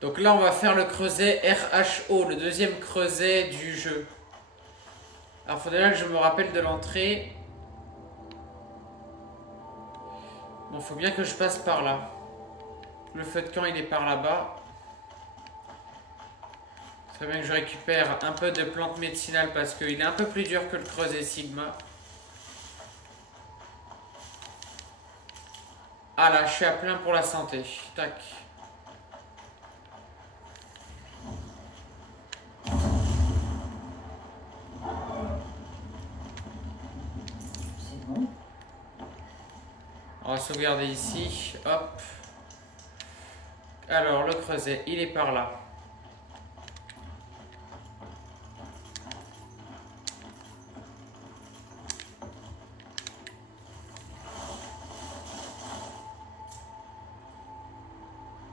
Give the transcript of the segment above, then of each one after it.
Donc là, on va faire le creuset RHO, le deuxième creuset du jeu. Alors, il faudrait que je me rappelle de l'entrée. Bon, faut bien que je passe par là. Le feu de camp, il est par là-bas. Il serait bien que je récupère un peu de plantes médicinales parce qu'il est un peu plus dur que le creuset Sigma. Ah là, je suis à plein pour la santé. Tac. C'est bon. On va sauvegarder ici. Hop. Alors, le creuset, il est par là.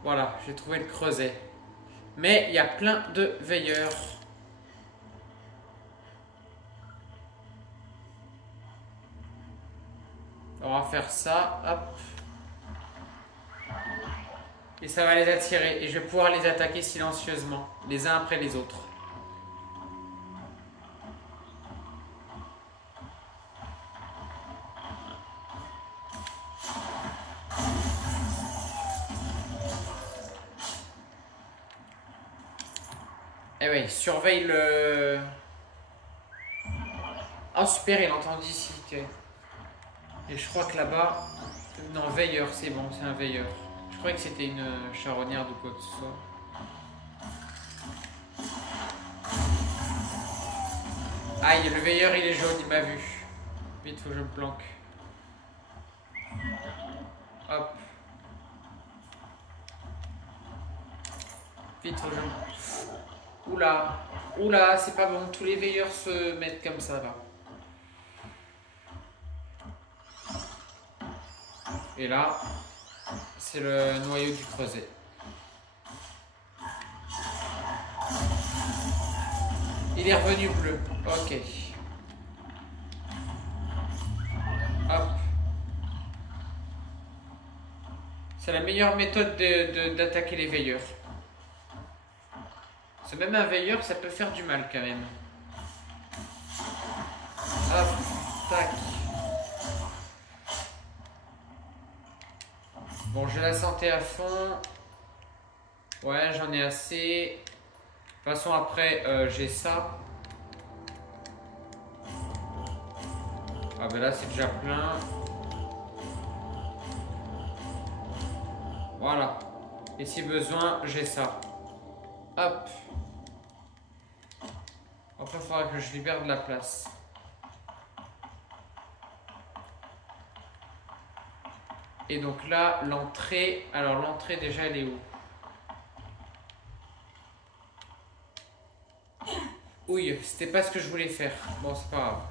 Voilà, j'ai trouvé le creuset. Mais il y a plein de veilleurs. On va faire ça, hop. Et ça va les attirer. Et je vais pouvoir les attaquer silencieusement, les uns après les autres. Eh oui, surveille le... Oh super, il entend d'ici. Et je crois que là-bas... Non, veilleur, c'est bon, c'est un veilleur. Je croyais que c'était une charognarde ou quoi que ce soit. Aïe, le veilleur il est jaune, il m'a vu. Vite, faut que je me planque. Hop. Vite, faut que je me... Oula. Oula, c'est pas bon. Tous les veilleurs se mettent comme ça, là. Et là, c'est le noyau du creuset. Il est revenu bleu. Ok. Hop. C'est la meilleure méthode d'attaquer les veilleurs. C'est même un veilleur, ça peut faire du mal quand même. Hop. Tac. Bon, j'ai la santé à fond. Ouais, j'en ai assez. De toute façon, après, j'ai ça. Ah ben là, c'est déjà plein. Voilà. Et si besoin, j'ai ça. Hop. Après, il faudra que je libère de la place. Et donc là, l'entrée... Alors, l'entrée, déjà, elle est où? Oui, c'était pas ce que je voulais faire. Bon, c'est pas grave.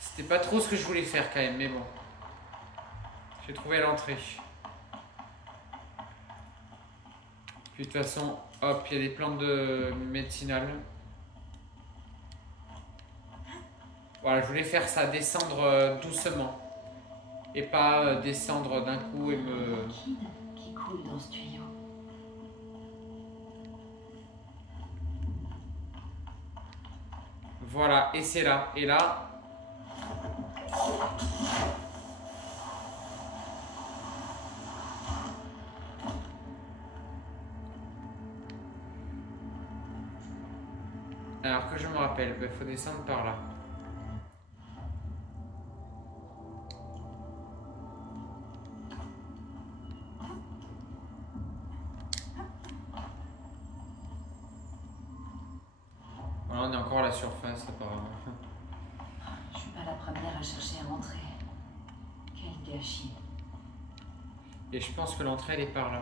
C'était pas trop ce que je voulais faire, quand même, mais bon. J'ai trouvé l'entrée. Puis, de toute façon, hop, il y a des plantes de médicinales. Voilà, je voulais faire ça, descendre doucement. Et pas descendre d'un coup et me... Qui coule dans ce tuyau. Voilà, et c'est là. Et là... Alors que je me rappelle, il faut descendre par là. Voilà, on est encore à la surface apparemment. Je suis pas la première à chercher à rentrer. Quel gâchis. Et je pense que l'entrée elle est par là.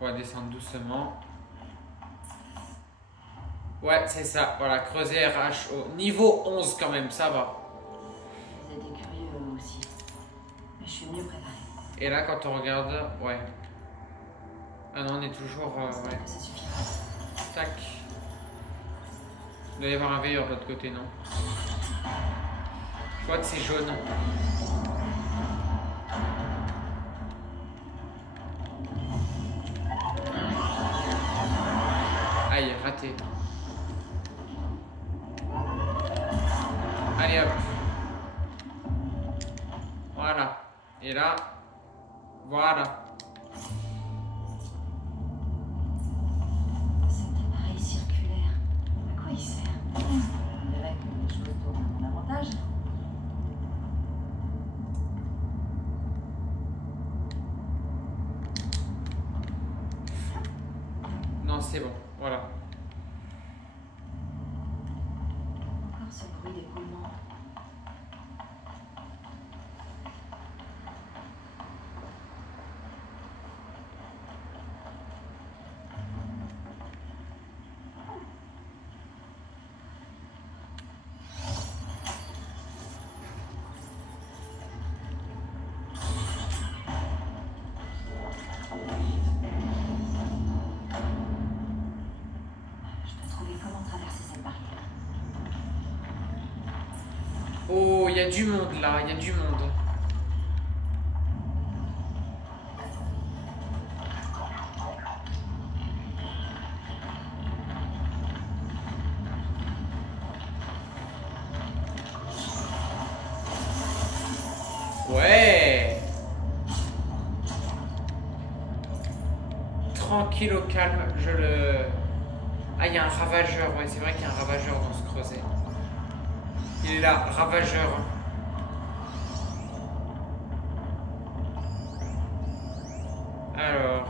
On va descendre doucement. Ouais, c'est ça. Voilà, creuser RHO. Niveau 11 quand même, ça va. Vous êtes curieux eux aussi. Mais je suis mieux préparée. Et là, quand on regarde, ouais. Ah non, on est toujours... ouais. Que ça suffira. Tac. Il doit y avoir un veilleur de l'autre côté, non? Je vois que c'est jaune. Aïe, raté. Allez hop. Voilà. Et là, voilà. Cet appareil circulaire, à quoi il sert? On dirait que les choses tournent à mon avantage. Non, c'est bon. Voilà. Encore ce bruit d'écoulement. Oh, il y a du monde là, il y a du monde. Ouais. Tranquille au calme, je le... Ah, il y a un ravageur, ouais, c'est vrai qu'il y a un ravageur dans ce creuset. Il est là, ravageur. Alors...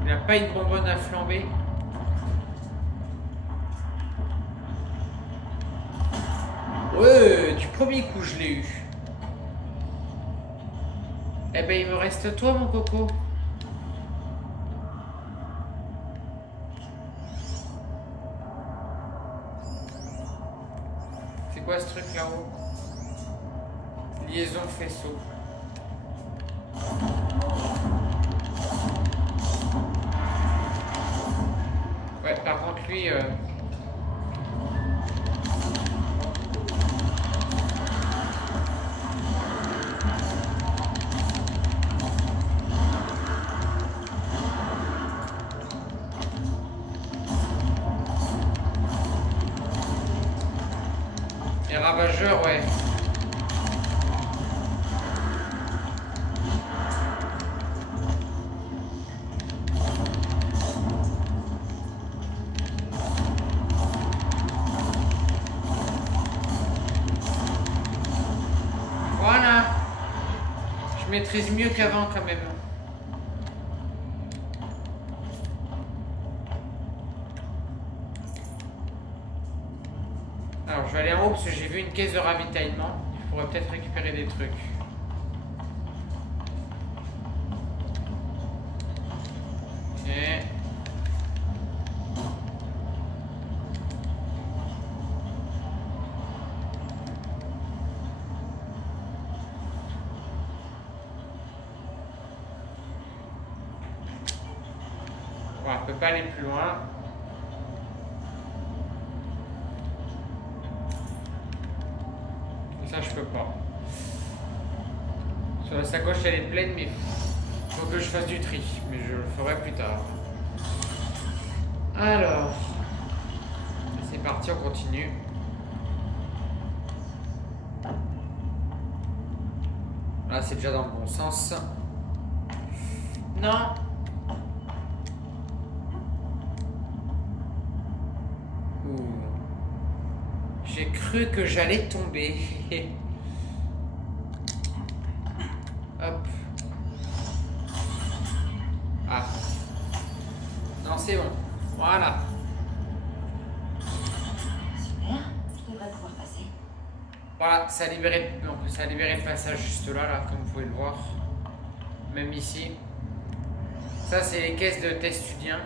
Il n'y a pas une bonbonne à flamber? Ouais, du premier coup je l'ai eu. Eh ben il me reste toi mon coco. C'est quoi ce truc là-haut? Liaison faisceau. Ouais, par contre lui... Les ravageurs, ouais. Voilà. Je maîtrise mieux qu'avant quand même. Alors je vais aller en haut parce que j'ai vu une caisse de ravitaillement. Je pourrais peut-être récupérer des trucs. Ok. Voilà, on peut pas aller plus loin. Ça, je peux pas. Sur la sacoche, elle est pleine, mais faut que je fasse du tri. Mais je le ferai plus tard. Alors, c'est parti, on continue. Là, c'est déjà dans le bon sens. Non. Ouh. J'ai cru que j'allais tomber. Hop. Ah. Non, c'est bon. Voilà. Super, je devrais pouvoir passer. Voilà, ça a libéré, non, ça a libéré le passage juste là, comme vous pouvez le voir. Même ici. Ça, c'est les caisses de Testudien.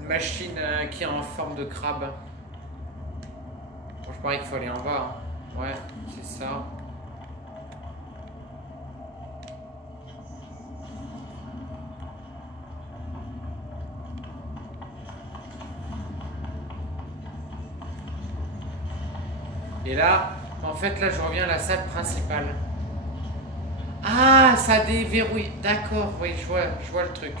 Une machine qui est en forme de crabe. Bon, je parie qu'il faut aller en bas. Hein. Ouais, c'est ça. Et là, en fait, là, je reviens à la salle principale. Ah, ça déverrouille. D'accord, oui, je vois le truc.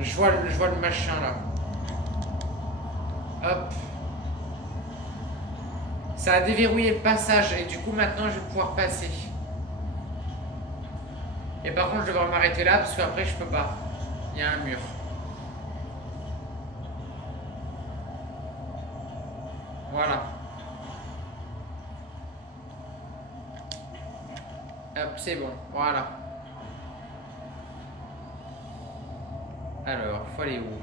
Je vois le machin, là. Hop. Ça a déverrouillé le passage, et du coup, maintenant, je vais pouvoir passer. Et par contre, je vais devoir m'arrêter là, parce qu'après, je peux pas. Il y a un mur. Voilà. Hop, c'est bon. Voilà. Alors, faut aller où?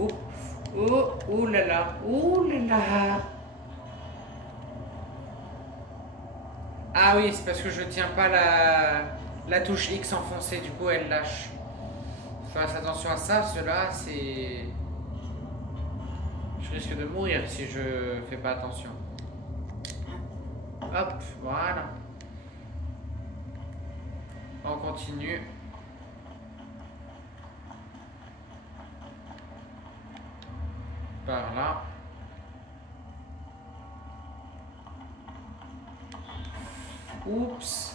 Oh, oh, oh là là, oh là là. Ah oui, c'est parce que je tiens pas la touche X enfoncée, du coup elle lâche. Fasse attention à ça, cela c'est... Je risque de mourir si je fais pas attention. Hop, voilà. On continue. Par là. Oups.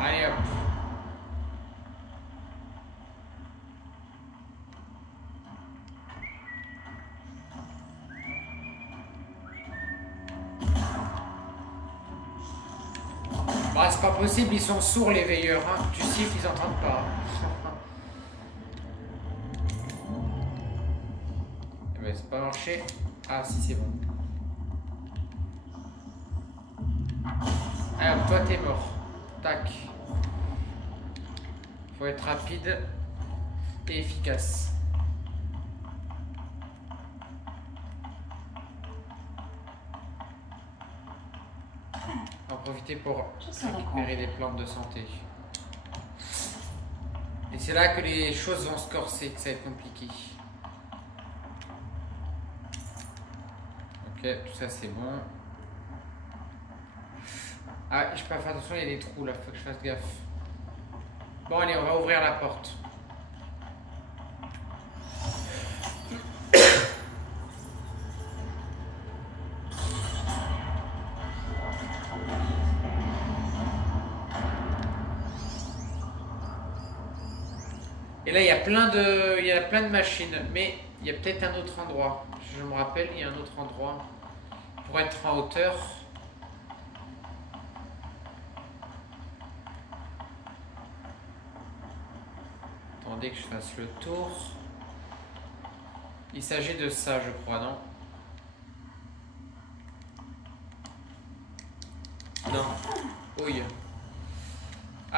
Allez hop. Bah c'est pas possible, ils sont sourds les veilleurs, hein. Tu siffles, ils entendent pas. Eh ben c'est pas marché. Ah si c'est bon. Alors toi t'es mort. Tac. Faut être rapide et efficace. On va profiter pour récupérer des plantes de santé. Et c'est là que les choses vont se corser, que ça va être compliqué. Ok, tout ça c'est bon. Ah, je peux pas faire attention, il y a des trous là, faut que je fasse gaffe. Bon allez, on va ouvrir la porte. Et là, il y a plein de machines, mais il y a peut-être un autre endroit. Je me rappelle, il y a un autre endroit pour être en hauteur. Attendez que je fasse le tour. Il s'agit de ça, je crois, non? Non. Oui.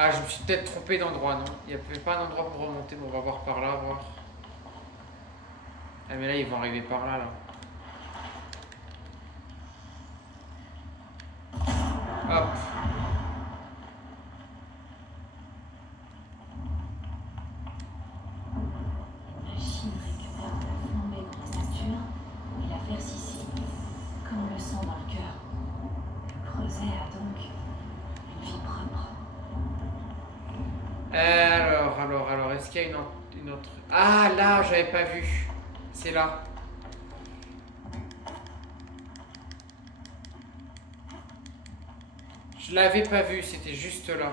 Ah, je me suis peut-être trompé d'endroit, non? Il n'y avait pas un endroit pour remonter, mais on va voir par là, voir. Ah, mais là, ils vont arriver par là, là. Hop. La Chine récupère de la flambée dans la nature et la verse ici, comme le sang dans le cœur. Le creuset a donc une vie propre. Alors, est-ce qu'il y a une autre... Ah, là, j'avais pas vu. C'est là. Je l'avais pas vu, c'était juste là.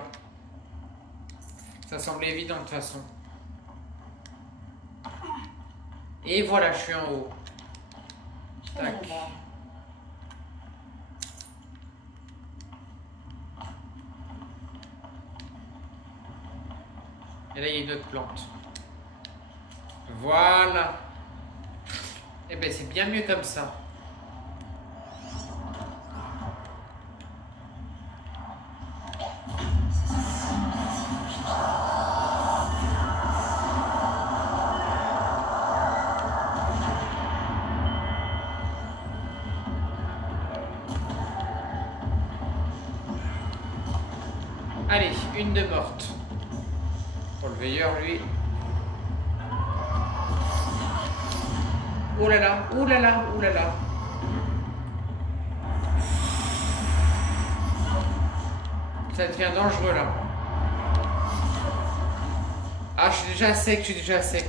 Ça semblait évident de toute façon. Et voilà, je suis en haut. Tac. Et là, il y a une autre plante. Voilà. Eh ben, c'est bien mieux comme ça. Allez, une de morte. Pour le veilleur, lui. Oh là là, oh là là, oh là là. Ça devient dangereux là. Ah, je suis déjà sec, je suis déjà sec.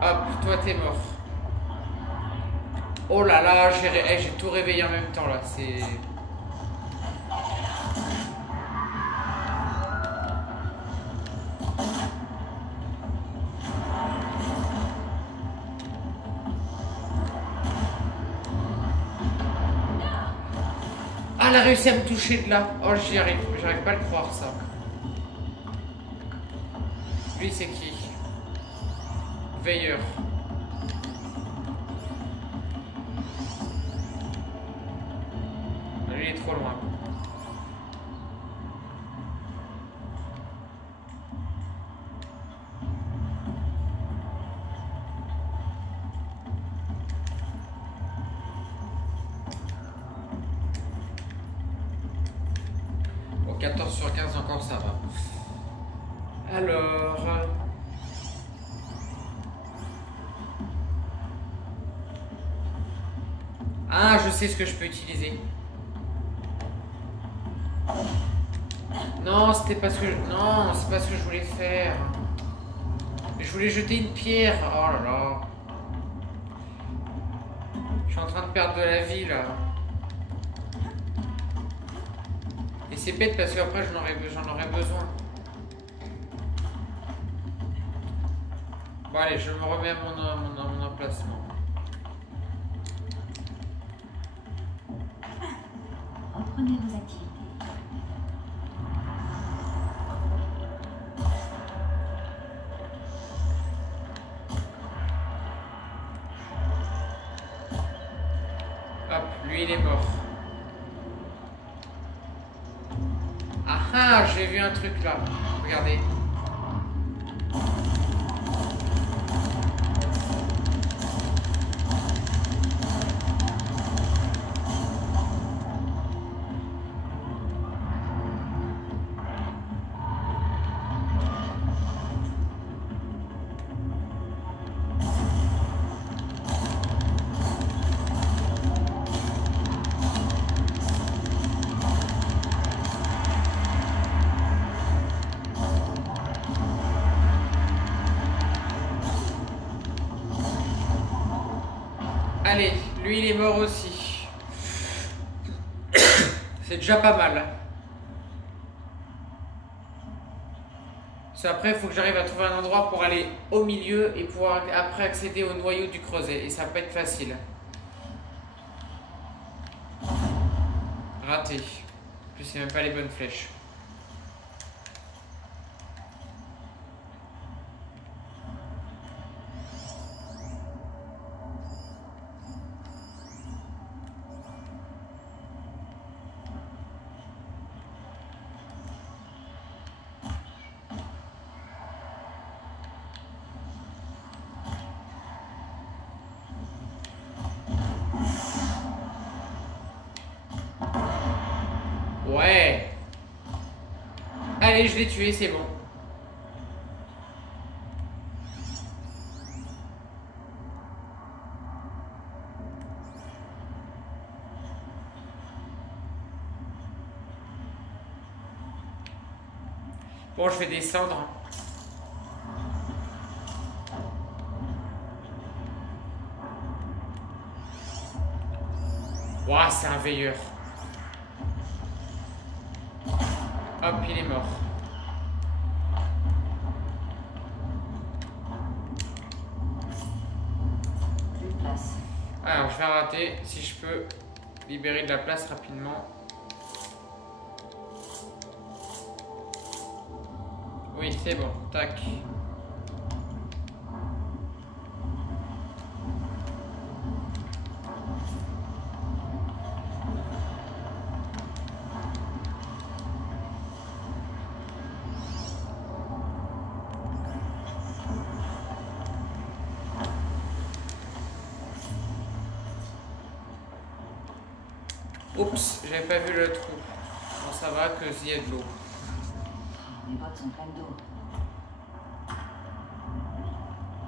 Hop, toi t'es mort. Oh là là, j'ai tout réveillé en même temps là, c'est... Ah, elle a réussi à me toucher de là. Oh, j'arrive pas à le croire ça. Lui c'est qui? Veilleur. Lui il est trop loin. Bon, 14 sur 15 encore ça va. Alors... Ah, je sais ce que je peux utiliser. Non, c'était pas ce que je... Non, c'est pas ce que je voulais faire. Je voulais jeter une pierre. Oh là là. Je suis en train de perdre de la vie là. Et c'est bête parce qu'après j'en aurais besoin. Bon allez, je me remets à mon emplacement. Reprenez vos activités. Hop, lui il est mort. Ah ah, j'ai vu un truc là. Regardez. Allez, lui il est mort aussi. C'est déjà pas mal. Après, il faut que j'arrive à trouver un endroit pour aller au milieu et pouvoir après accéder au noyau du creuset. Et ça va pas être facile. Raté. En plus, c'est même pas les bonnes flèches. Ouais. Allez, je l'ai tué, c'est bon. Bon, je vais descendre. Ouah, c'est un veilleur. Hop, il est mort. Plus de place. Alors, je vais rater. Si je peux libérer de la place rapidement. Oui, c'est bon. Tac. Oups, j'avais pas vu le trou. Bon, ça va que s'il y a de l'eau. Mes bottes sont pleines d'eau.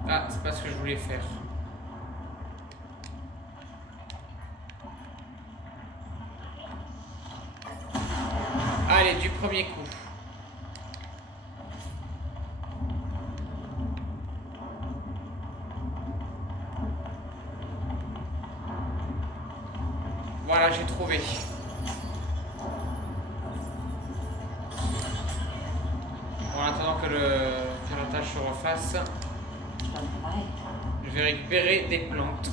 Ah, c'est pas ce que je voulais faire. Allez, du premier coup. Voilà, j'ai trouvé. En attendant que le piratage se refasse, je vais récupérer des plantes.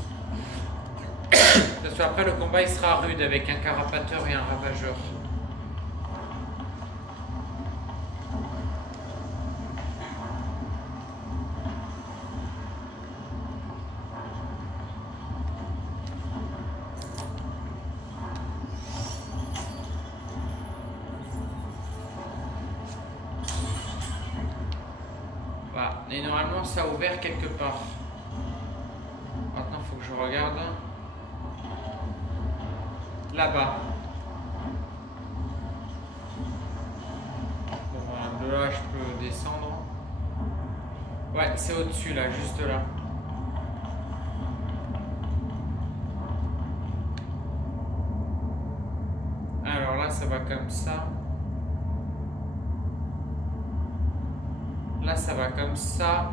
Parce qu'après le combat il sera rude avec un carapateur et un ravageur. Et normalement ça a ouvert quelque part. Maintenant il faut que je regarde. Là-bas. Bon voilà, de là je peux descendre. Ouais, c'est au-dessus là, juste là. Alors là ça va comme ça. Là, ça va comme ça.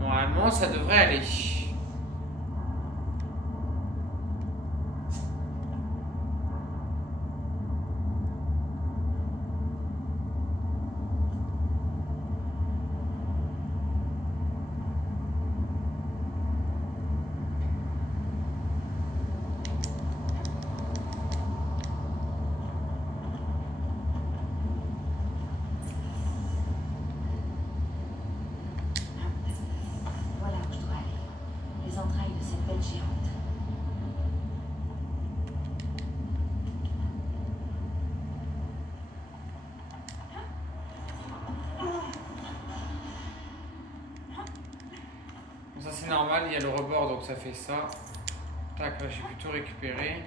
Normalement, ça devrait aller. Ça c'est normal, il y a le rebord donc ça fait ça. Tac, là j'ai pu tout récupérer.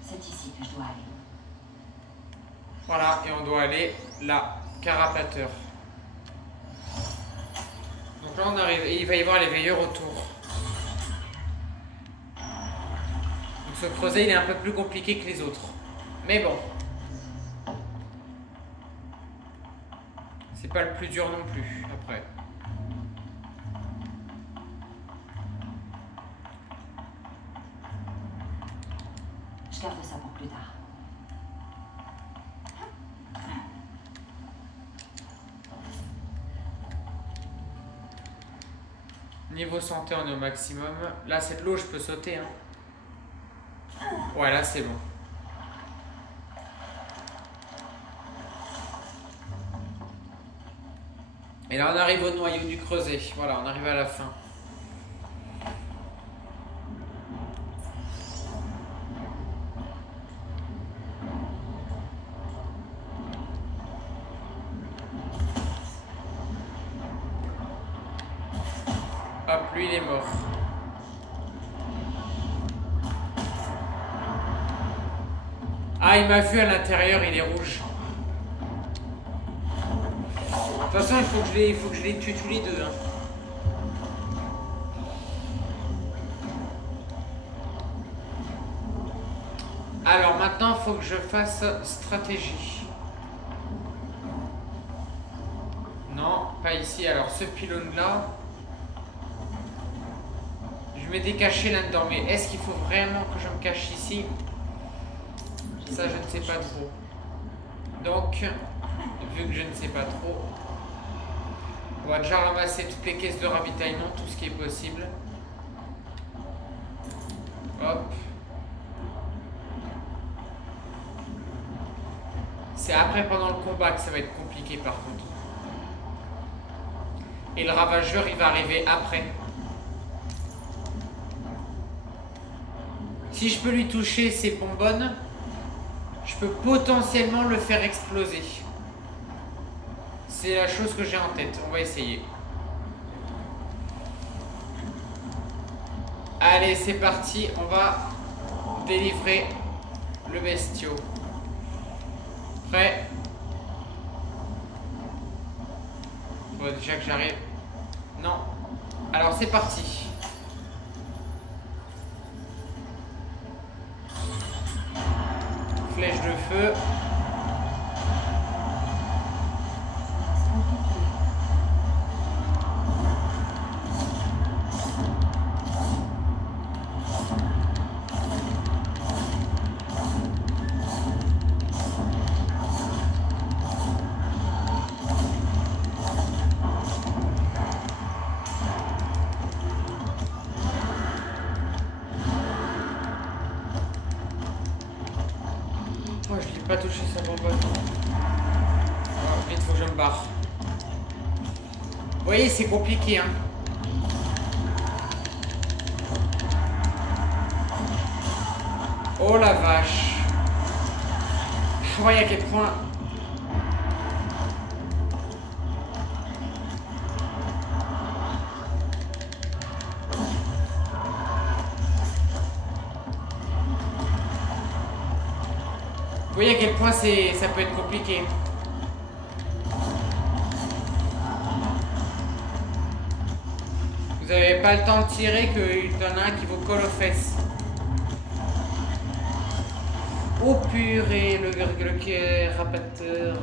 C'est ici que je dois aller. Voilà, et on doit aller là, carapateur. Donc là on arrive, et il va y avoir les veilleurs autour. Donc ce creuset il est un peu plus compliqué que les autres. Mais bon. C'est pas le plus dur non plus, après. Je garde ça pour plus tard. Niveau santé, on est au maximum. Là, c'est de l'eau, je peux sauter. Hein. Ouais, là, c'est bon. Et là, on arrive au noyau du creuset. Voilà, on arrive à la fin. Hop, lui, il est mort. Ah, il m'a vu à l'intérieur, il est rouge. De toute façon, il faut que je les tue tous les deux. Hein. Alors, maintenant, il faut que je fasse stratégie. Non, pas ici. Alors, ce pylône-là... Je m'étais caché là-dedans, mais est-ce qu'il faut vraiment que je me cache ici? Ça, je ne sais pas trop. Donc, vu que je ne sais pas trop, on va déjà ramasser toutes les caisses de ravitaillement, tout ce qui est possible. Hop. C'est après, pendant le combat, que ça va être compliqué par contre. Et le ravageur, il va arriver après. Si je peux lui toucher ses bonbonnes, je peux potentiellement le faire exploser. C'est la chose que j'ai en tête. On va essayer. Allez, c'est parti. On va délivrer le bestiau. Prêt? Faut déjà que j'arrive. Non. Alors, c'est parti. Flèche de feu. Pas touché sa bonbonne. Oh, vite, faut que je me barre. Vous voyez, c'est compliqué, hein. Oh la vache. Vous voyez à quel point. Vous voyez à quel point ça peut être compliqué. Vous n'avez pas le temps de tirer qu'il y en a un qui vous colle aux fesses. Oh purée, le rapateur.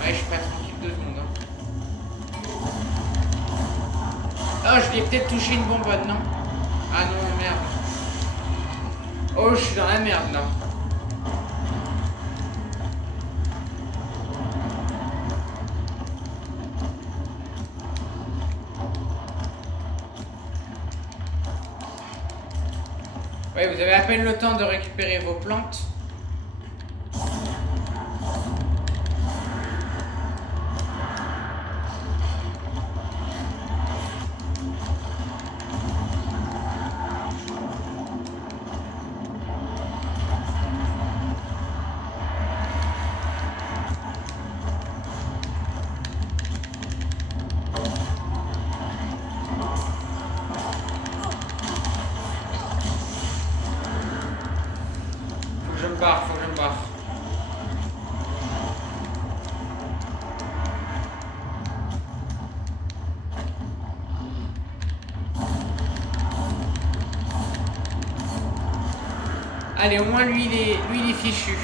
Ouais, je suis pas tranquille 2 secondes. Hein. Oh, je lui ai peut-être touché une bonbonne, non? Ah non, merde. Oh, je suis dans la merde, là. Ouais, vous avez à peine le temps de récupérer vos plantes. Faut que je me barre. Allez, au moins lui il est fichu.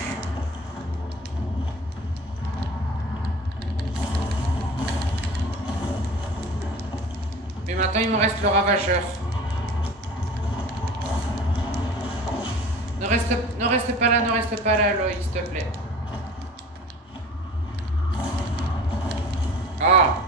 Mais maintenant il me reste le ravageur. Ne reste pas là, Aloy, s'il te plaît. Ah!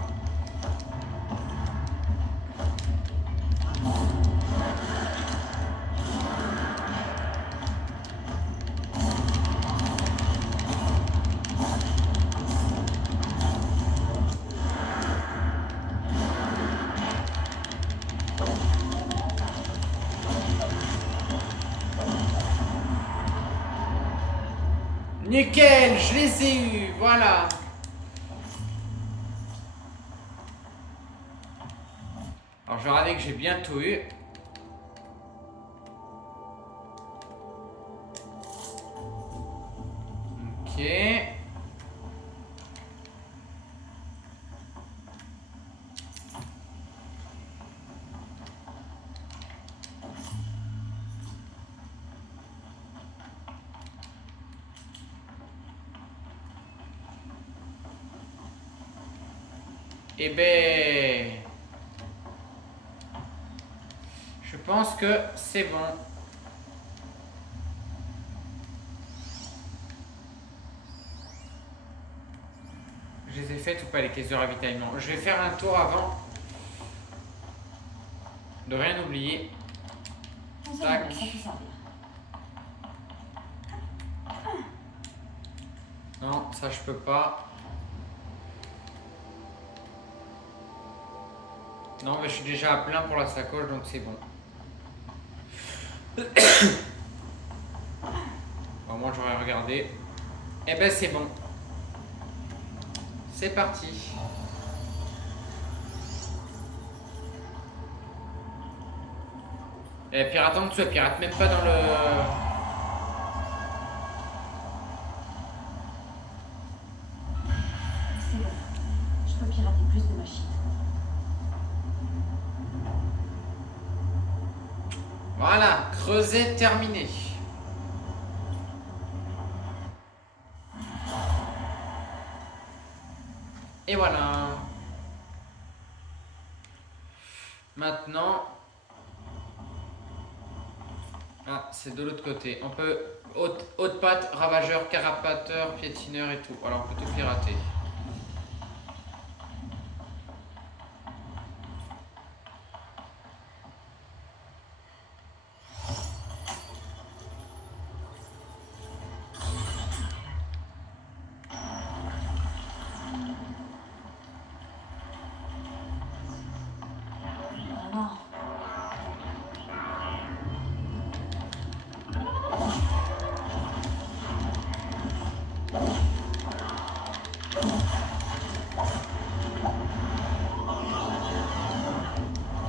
Nickel, je les ai eus, voilà. Alors je vais regarder que j'ai bien tout eu. Ok. Eh ben, je pense que c'est bon. Je les ai faites ou pas les caisses de ravitaillement? Je vais faire un tour avant de rien oublier. Tac. Non, ça je peux pas. Non, mais je suis déjà à plein pour la sacoche, donc c'est bon. Bon, moi j'aurais regardé. Eh ben c'est bon. C'est parti. Et pirate en dessous, elle pirate même pas dans le... C'est bon. Je peux pirater plus de machines. Voilà, creuset terminé. Et voilà. Maintenant... Ah, c'est de l'autre côté. On peut... Haute patte, ravageur, carapateur, piétineur et tout. Alors on peut tout pirater. Non.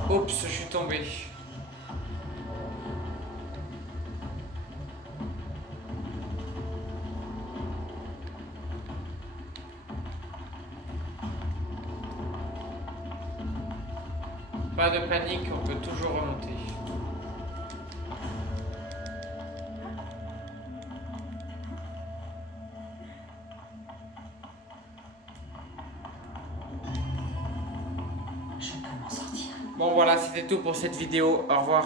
Oups, je suis tombé. Pas de panique, on peut toujours remonter. Je peux m'en sortir. Bon voilà, c'était tout pour cette vidéo. Au revoir.